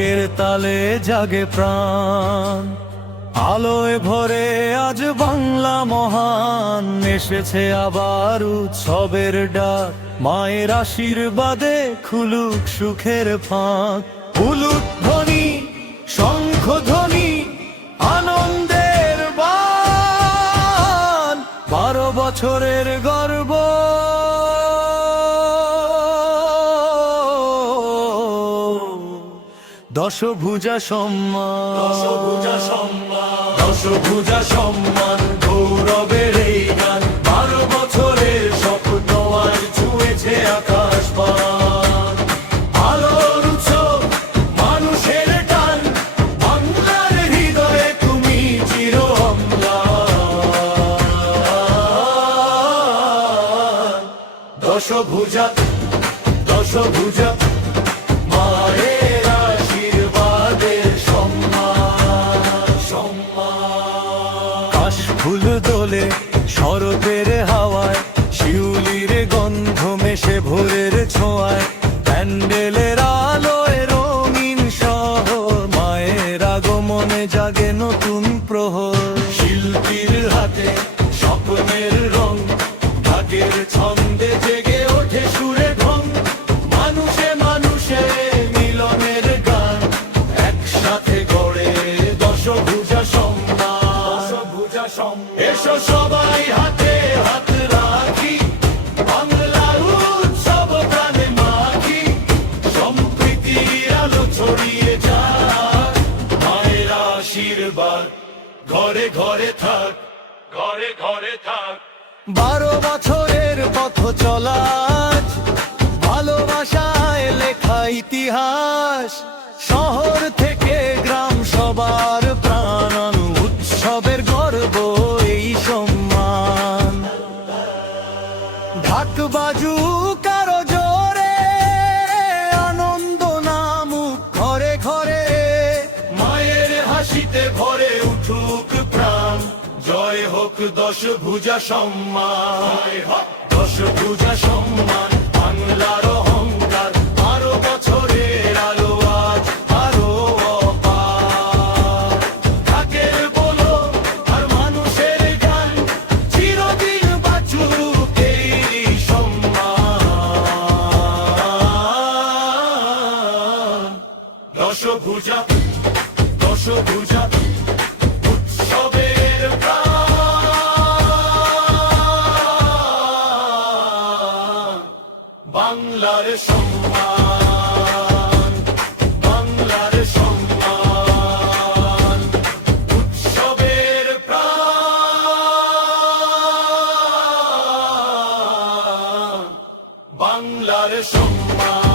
ঢাকের তালে জাগে প্রাণ, আলোয় ভরে আজ বাংলা মহান। এসেছে আবার উৎসবের ডাক, মায়ের আশীর্বাদে খুলুক সুখের ফাঁক। উলুধ্বনি, শঙ্খধ্বনি, আনন্দের বান, 12 বছরের গর্ব দশভুজা সম্মান, দশভুজা সম্মান, দশভুজা সম্মান, গৌরবের এই গান। 12 বছরের স্বপ্ন আজ ছুঁয়েছে আকাশ পান। আলোর উৎসব, মানুষের টান, বাংলার হৃদয়ে তুমি চির অম্লান। দশভুজা, দশভুজা, মায়ের আশীর্বাদের সম্মান, সম্মান। কাশফুল দোলে শরতের হাওয়ায়, শিউলির গন্ধ মেশে ভোরের ছোঁয়ায়। প্যান্ডেলের আলোয় রঙিন শহর, মায়ের আগমনে জাগে নতুন প্রহর। শিল্পীর হাতে স্বপ্নের রং, ঢাকের ছন্দে জেগে ওঠে সুরে ঢং। মানুষে মানুষে মিলনের গান, একসাথে গড়ে দশভুজা সম্মান, দশভুজা সম্মান। এসো সবাই হাতে হাত রাখি, বাংলার উৎসব প্রাণে মাখি। সম্প্রীতির আলো ছড়িয়ে যাক, মায়ের আশীর্বাদ ঘরে ঘরে থাক, ঘরে ঘরে থাক। 12 বছরের পথ চলা, ভালোবাসায় লেখা ইতিহাস। শহর থেকে গ্রাম সবার প্রাণ, উৎসবের গর্ব এই সম্মান। ঢাক বাজুক আরো জোরে, আনন্দ নামুক ঘরে ঘরে। মায়ের হাসিতে ভরে উঠুক প্রাণ, জয় হোক দশভুজা সম্মান, দশভুজা সম্মান। বাংলার অহংকার, 12 বছরের আলো আজ আরো অপার। ঢাকের বলো আর মানুষের গান, চিরদিন বাঁচুক এই সম্মান। দশভুজা, দশভুজা, উৎসবের প্রাণ। বাংলার সম্মান, বাংলার সম্মান, উৎসবের প্রাণ। বাংলার সম্মান।